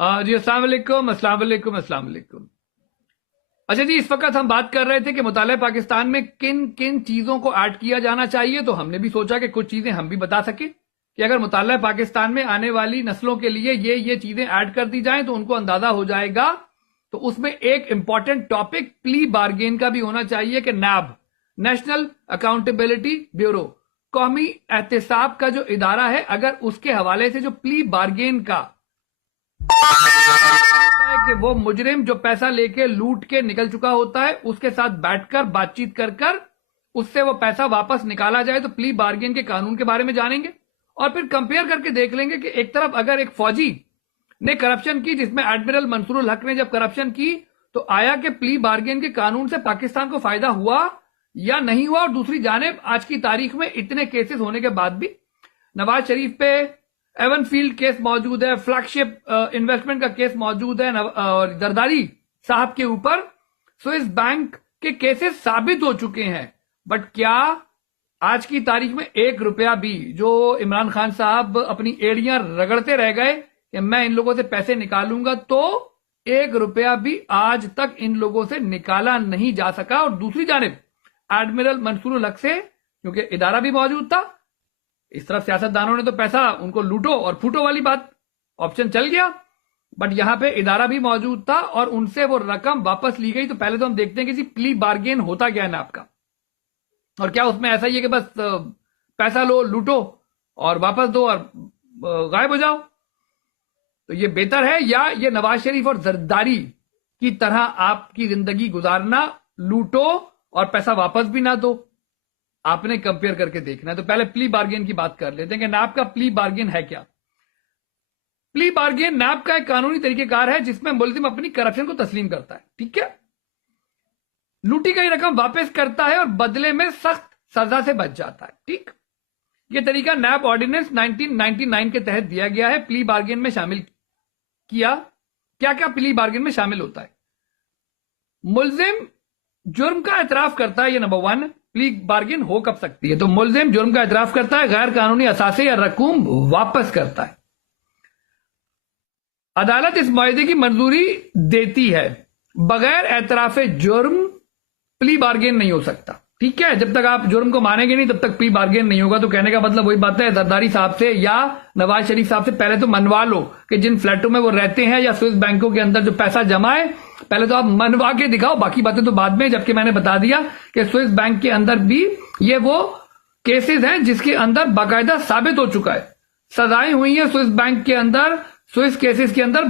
जी अस्सलाम वालेकुम अस्सलाम वालेकुम अस्सलाम वालेकुम। अच्छा जी, इस वक्त हम बात कर रहे थे कि मुताले पाकिस्तान में किन किन चीजों को ऐड किया जाना चाहिए, तो हमने भी सोचा कि कुछ चीजें हम भी बता सके कि अगर मुताले पाकिस्तान में आने वाली नस्लों के लिए ये चीजें ऐड कर दी जाएं तो उनको अंदाजा हो जाएगा। तो उसमें एक इंपॉर्टेंट टॉपिक प्ली बार्गेन का भी होना चाहिए कि नैब, नेशनल अकाउंटेबिलिटी ब्यूरो, कौमी एहतसाब का जो इदारा है, अगर उसके हवाले से जो प्ली बार्गेन का है कि वो मुजरिम जो पैसा लेके लूट के निकल चुका होता है उसके साथ बैठकर बातचीत कर कर उससे वो पैसा वापस निकाला जाए, तो प्ली बार्गेन के कानून के बारे में जानेंगे और फिर कंपेयर करके देख लेंगे कि एक तरफ अगर एक फौजी ने करप्शन की, जिसमें एडमिरल मंसूरुल हक ने जब करप्शन की, तो आया कि प्ली बार्गेन के कानून से पाकिस्तान को फायदा हुआ या नहीं हुआ, और दूसरी जानेब आज की तारीख में इतने केसेस होने के बाद भी नवाज शरीफ पे एवन फील्ड केस मौजूद है, फ्लैगशिप इन्वेस्टमेंट का केस मौजूद है, और जरदारी साहब के ऊपर स्विस बैंक के केसेस साबित हो चुके हैं। बट क्या आज की तारीख में 1 रुपया भी, जो इमरान खान साहब अपनी एड़ियां रगड़ते रह गए कि मैं इन लोगों से पैसे निकालूंगा, तो 1 रुपया भी आज तक इन लोगों से निकाला नहीं जा सका। और दूसरी जानिब एडमिरल मंसूरुल हक से, क्योंकि इदारा भी मौजूद था, इस तरफ सियासतदानों ने तो पैसा उनको लूटो और फूटो वाली बात ऑप्शन चल गया, बट यहां पे इदारा भी मौजूद था और उनसे वो रकम वापस ली गई। तो पहले तो हम देखते हैं कि प्ली बार्गेन होता क्या है आपका, और क्या उसमें ऐसा ही है कि बस पैसा लो, लूटो और वापस दो और गायब हो जाओ। तो ये बेहतर है या ये नवाज शरीफ और जरदारी की तरह आपकी जिंदगी गुजारना, लूटो और पैसा वापस भी ना दो? आपने कंपेयर करके देखना है। तो पहले प्ली बार्गेन की बात कर लेते हैं कि नैब का प्ली बार्गेन है क्या। प्ली बार्गेन नैब का एक कानूनी तरीकेकार है जिसमें मुलजिम अपनी करप्शन को तस्लीम करता है, ठीक है, लूटी गई रकम वापस करता है और बदले में सख्त सजा से बच जाता है। ठीक, यह तरीका नैब ऑर्डिनेंस 1999 के तहत दिया गया है। प्ली बार्गेन में शामिल किया, क्या क्या प्ली बार्गेन में शामिल होता है? मुलजिम जुर्म का एतराफ करता है, ये नंबर 1। प्ली बार्गेन हो कब सकती है? तो मुलजिम जुर्म का एतराफ करता है, गैर कानूनी असासे या रकूम वापस करता है, अदालत इस मुआहदे की मंजूरी देती है। बगैर एतराफे जुर्म प्ली बार्गेन नहीं हो सकता, ठीक है। जब तक आप जुर्म को मानेंगे नहीं तब तक प्ली बार्गेन नहीं होगा। तो कहने का मतलब वही बात है, जरदारी साहब से या नवाज शरीफ साहब से पहले तो मनवा लो कि जिन फ्लैटों में वो रहते हैं या स्विस बैंकों के अंदर जो पैसा जमा है, पहले तो आप मनवा के दिखाओ, बाकी बातें तो बाद में। जबकि मैंने बता दिया कि स्विस बैंक के अंदर भी ये वो केसेस हैं जिसके अंदर बाकायदा साबित हो चुका है, सजाएं हुई है स्विस बैंक के अंदर, स्विस केसेस के अंदर